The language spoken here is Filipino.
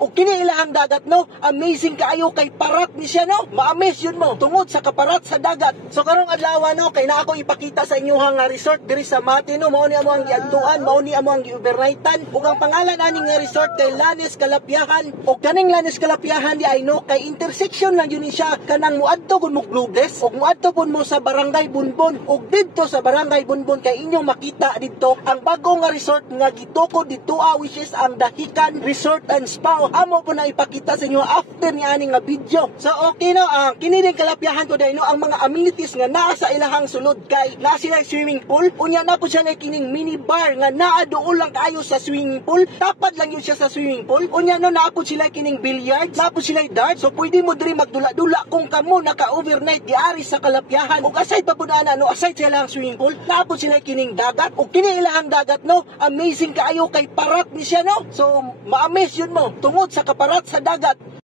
ug kini ilahang dagat no, amazing kaayo kay parat ni siya no. Ma-amaze yun mo tungod sa kaparat sa dagat. So karong adlaw no, kay na ako ipakita sa inyo nga resort diri sa Mati no, mao ni amo ang giadtuan, mao ni amo ang gi-overnightan. Ug ang pangalan ani nga resort kay Lanez Kalapiahan. Ug kaning Lanez Kalapiahan di ay no, kay intersection lang yun siya kanang muadto kun mo Globes ug muadto pun mo sa Barangay Bunbon. Ug didto sa Barangay Bunbon kay inyong makita didto ang bago nga resort nga gitukod dito which is ang Dahican Resort and Spa. Amo po na ipakita sa inyo after ni ani nga video. So okay no, kini din kalapiahan ko dahil no, ang mga amenities nga naa sa ilahang sulod kay naa sila swimming pool, unya na po siya na kining mini bar nga naa dool lang kayo sa swimming pool, tapad lang yun siya sa swimming pool. Unya no, naa po sila kining billiards, naa po sila darts, so pwede mo diri magdula-dula kung kamo naka-overnight diari sa kalapiahan. Ug aside pa po na no, aside sa ilahang swimming pool, naa po sila kining dagat, ug kini ilahang dagat no, amazing kaayo kay parat ni siya no. So ma-amaze yun mo tungod sa kaparat sa dagat.